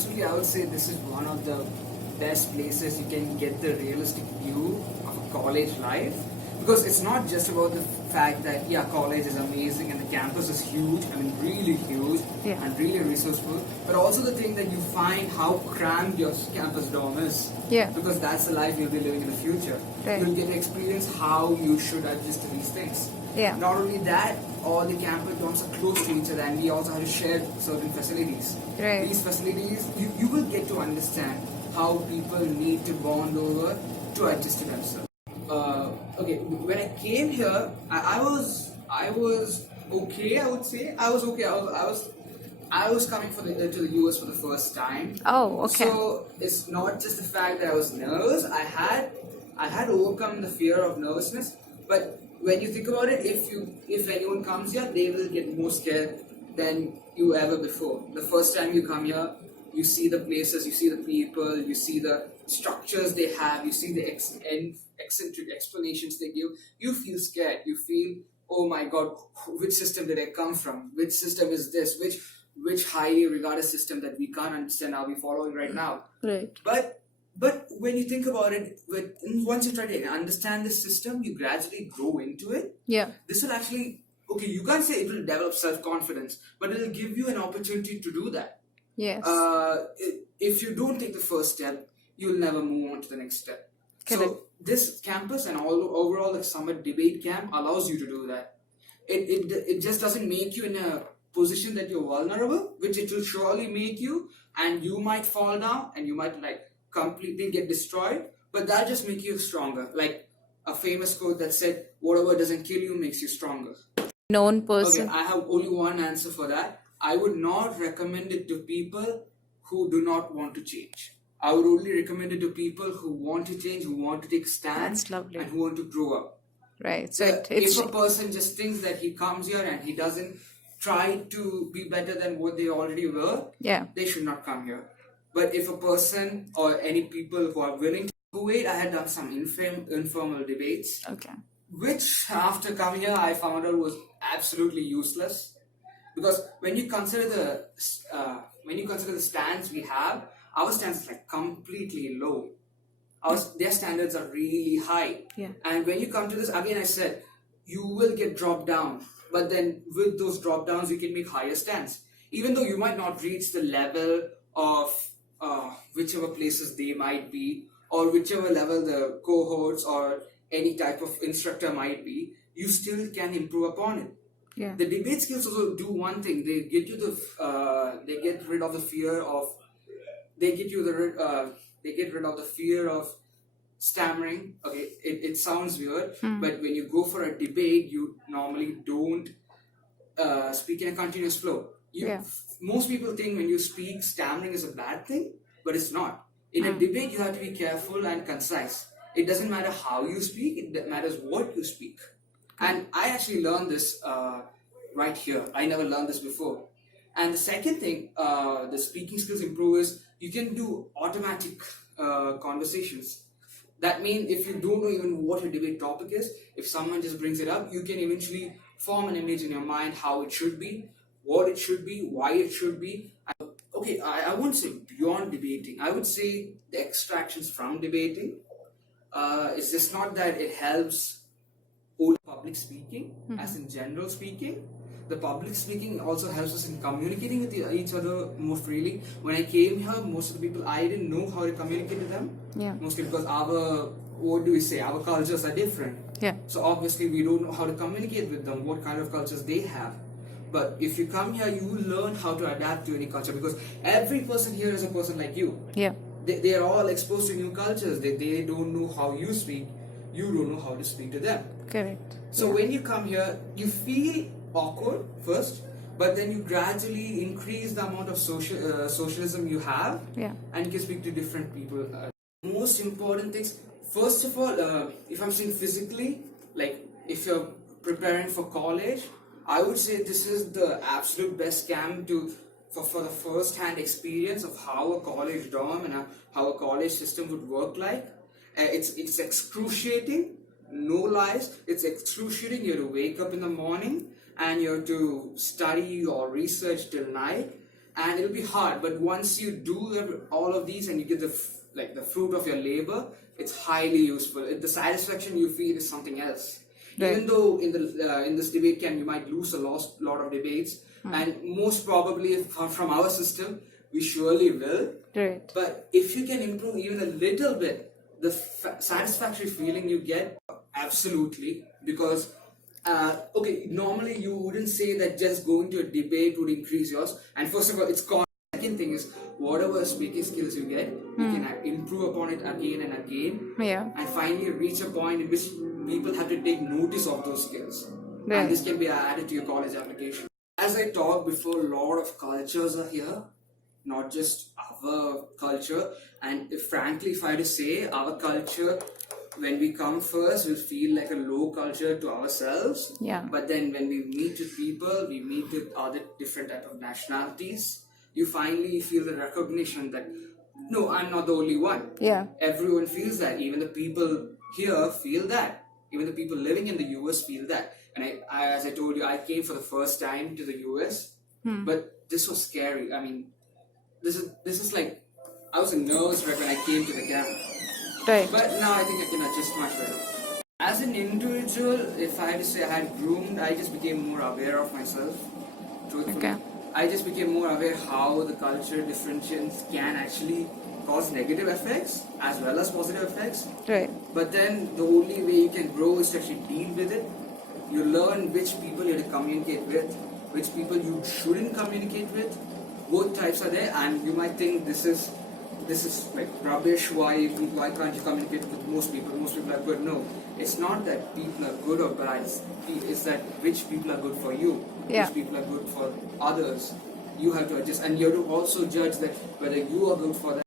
absolutely, I would say this is one of the best places you can get the realistic view of a college life, because it's not just about the fact that yeah, college is amazing and the campus is huge, I mean really huge, Yeah. and really resourceful, but also the thing that you find how cramped your campus dorm is. Yeah. Because that's the life you'll be living in the future. Right. You'll get to experience how you should adjust to these things. Yeah. Not only that, all the campus dorms are close to each other, and we also have to share certain facilities. Right. These facilities, you will get to understand how people need to bond over to adjust to themselves. Okay, when I came here, I was okay. I would say I was okay. I was coming to the US for the first time. Oh, okay. So it's not just the fact that I was nervous. I had overcome the fear of nervousness. But when you think about it, if anyone comes here, they will get more scared than you ever before. The first time you come here, you see the places, you see the people, you see the structures they have, you see the eccentric explanations they give. You feel scared. You feel, oh my God, which system did I come from? Which system is this? Which highly regarded system that we can't understand are we following right now? Right. But when you think about it, once you try to understand the system, you gradually grow into it. Yeah. This will actually, okay, you can't say it will develop self-confidence, but it will give you an opportunity to do that. Yes. If you don't take the first step, you'll never move on to the next step. Correct. So this campus and overall the summer debate camp allows you to do that. It just doesn't make you in a position that you're vulnerable, which it will surely make you, and you might fall down and you might like completely get destroyed, but that'll just make you stronger. Like a famous quote that said, whatever doesn't kill you makes you stronger. Known person. Okay, I have only one answer for that. I would not recommend it to people who do not want to change. I would only recommend it to people who want to change, who want to take stands, That's lovely. and who want to grow up. Right. So If a person just thinks that he comes here and he doesn't try to be better than what they already were, yeah. they should not come here. But if a person or any people who are willing to Kuwait, I had done some informal debates, Okay. which after coming here I found out was absolutely useless, because when you consider the stands we have, our stands is like completely low. Their standards are really high. Yeah. And when you come to this, again I said, you will get dropped down. But then with those drop downs, you can make higher stands. Even though you might not reach the level of whichever places they might be, or whichever level the cohorts or any type of instructor might be, you still can improve upon it. Yeah. The debate skills also do one thing. They get rid of the fear of stammering. Okay, it sounds weird, but when you go for a debate, you normally don't speak in a continuous flow. Most people think when you speak, stammering is a bad thing, but it's not. In a debate, you have to be careful and concise. It doesn't matter how you speak, it matters what you speak. And I actually learned this right here. I never learned this before. And the second thing, the speaking skills improve is you can do automatic conversations. That means if you don't know even what your debate topic is, if someone just brings it up, you can eventually form an image in your mind how it should be, what it should be, why it should be. Okay, I won't say beyond debating. I would say the extractions from debating. It's just not that it helps public speaking, as in general speaking. The public speaking also helps us in communicating with each other more freely. When I came here, most of the people, I didn't know how to communicate with them. Yeah. Mostly because our cultures are different. Yeah. So obviously we don't know how to communicate with them, what kind of cultures they have. But if you come here, you will learn how to adapt to any culture, because every person here is a person like you. Yeah. They are all exposed to new cultures. They don't know how you speak. You don't know how to speak to them. Correct. So when you come here, you feel awkward first, but then you gradually increase the amount of socialism you have, and you can speak to different people. Most important things, first of all, if I'm saying physically, like if you're preparing for college, I would say this is the absolute best camp for the first-hand experience of how a college dorm and how a college system would work like. It's excruciating, no lies. It's excruciating. You have to wake up in the morning and you have to study or research till night. and it'll be hard. But once you do all of these and you get the fruit of your labor, it's highly useful. The satisfaction you feel is something else. Right. Even though in this debate camp you might lose a lot of debates, and most probably from our system we surely will. Right. But if you can improve even a little bit, the satisfactory feeling you get, absolutely. Because okay, normally you wouldn't say that just going to a debate would increase yours. And first of all, it's con. Second thing is, whatever speaking skills you get, you can improve upon it again and again. Yeah. And finally reach a point in which people have to take notice of those skills. Right. And this can be added to your college application. As I talked before, a lot of cultures are here, not just our culture. And frankly, if I had to say, our culture, when we come first, will feel like a low culture to ourselves. Yeah. But then when we meet with people, we meet with other different type of nationalities, you finally feel the recognition that, no, I'm not the only one. Yeah. Everyone feels that. Even the people here feel that. Even the people living in the US feel that. And I as I told you, I came for the first time to the US, but this was scary. I mean, this is like, I was a nervous wreck when I came to the camp. Right. But now I think I can adjust much better. As an individual, if I had to say I had groomed, I just became more aware of myself. Truthfully. Okay. I just became more aware how the culture differentiations can actually cause negative effects as well as positive effects. Right. But then the only way you can grow is to actually deal with it. You learn which people you have to communicate with, which people you shouldn't communicate with. Both types are there, and you might think this is like rubbish. Why can't you communicate with most people? Most people are good. No, it's not that people are good or bad. It's that which people are good for you, Yeah. which people are good for others. You have to adjust, and you have to also judge that whether you are good for them.